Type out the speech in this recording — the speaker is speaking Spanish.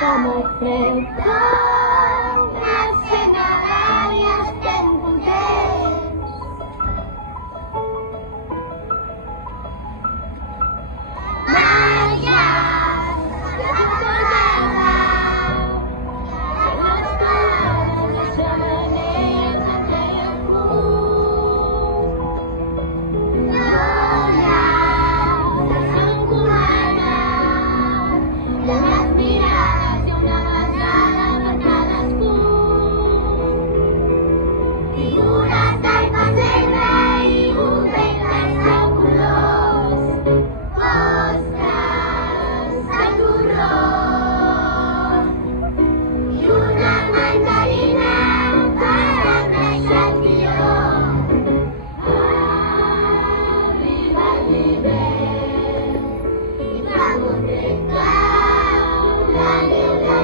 como fresco, nacen áreas que encontré. Magia, la colmena, las palabras se amanecen de luz. Gloria, la San cubana, las miradas de una bandada marcadas figuras almacenas y un tentáculos, ostras, saturrón y una mandarina para Chantillo. Arriba el nivel y vamos a la negra